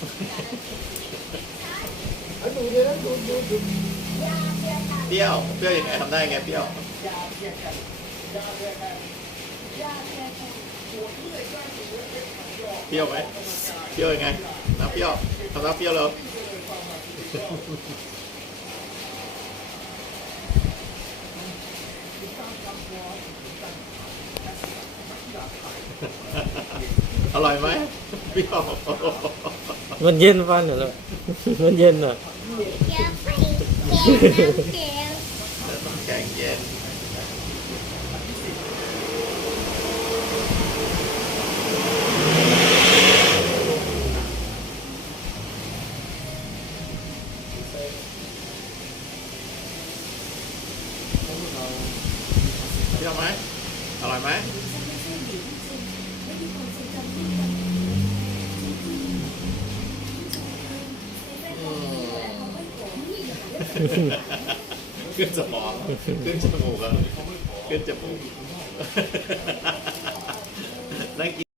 เปรี้ยวยังไงทำได้ไงเปรี้ยวไหมเปรี้ยวยังไงน้ำเปรี้ยวทำน้ำเปรี้ยวเลยอร่อยไหมเปรี้ยวมันเย็นฟันเหรอมันเย็นเหรอต้องแข็งเย็นเปรี้ยวไหมอร่อยไหมขึ้นสมองขึ้นจมูกอะขึ้นจมูกนั่งกิน